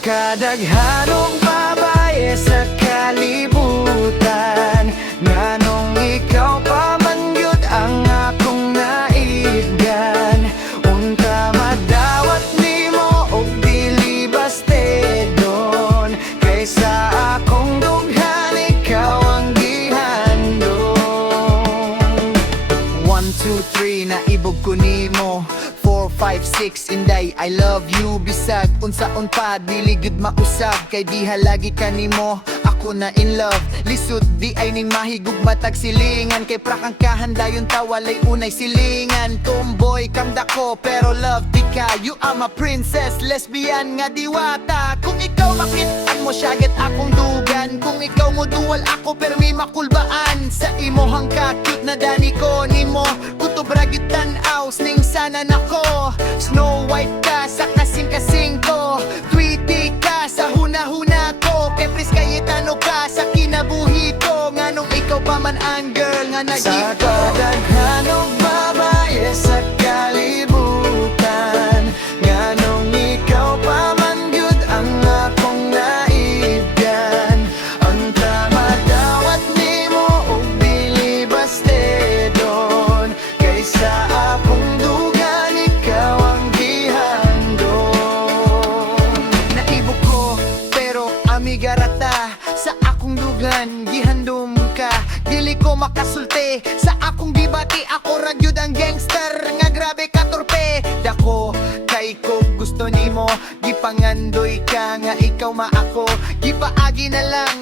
kadaghanong babae sa kalibutan, nganong ikaw pa man gyud ang akong naibgan. Unta madawat nimo og dili bastedon, kaysa akong dughan ikaw ang gihandom. 1, 2, 3 naibog ko nimo. 4, 5, 6 Inday, I love you. Bisag unsaon pa dili gyud mausab, kay diha lagi kanimo ako na in love. Lisod di ay ning mahigug matag silingan, kay prakang kahandayon tawalay unay silingan. Tomboy kamda ko pero love di ka. You are my princess, lesbian nga diwata. Kung ikaw makit-an mo siya get akong dugan. Kung ikaw mo duwal ako pero may makulbaan. Sa imo hangka cute na dani ko nimo kutob ragyud tan-aw ning sana nako. Snow White ka sa kasing-kasing ko, Tweety ka sa huna-huna ko, Kepris Cayetano ka sa kinabuhi ko. Nganong ikaw pa man ang girl nga nag-iko. Sa kadaghanong babae sa kalibutan, nganong ikaw pa man gyud ang akong naibgan. Unta madawat nimo og dili bastedon, kaysa akong dugan ikaw ang gihandom. Naibog ko pero amigarata, sa akong dugan gihandom ka. Dili ko makasulti sa akong gibati, ako ragyud ang gangster nga grabe ka torpe. Dako kay ko gusto nimo, gipangandoy ka nga ikaw maako. Gipaagi na lang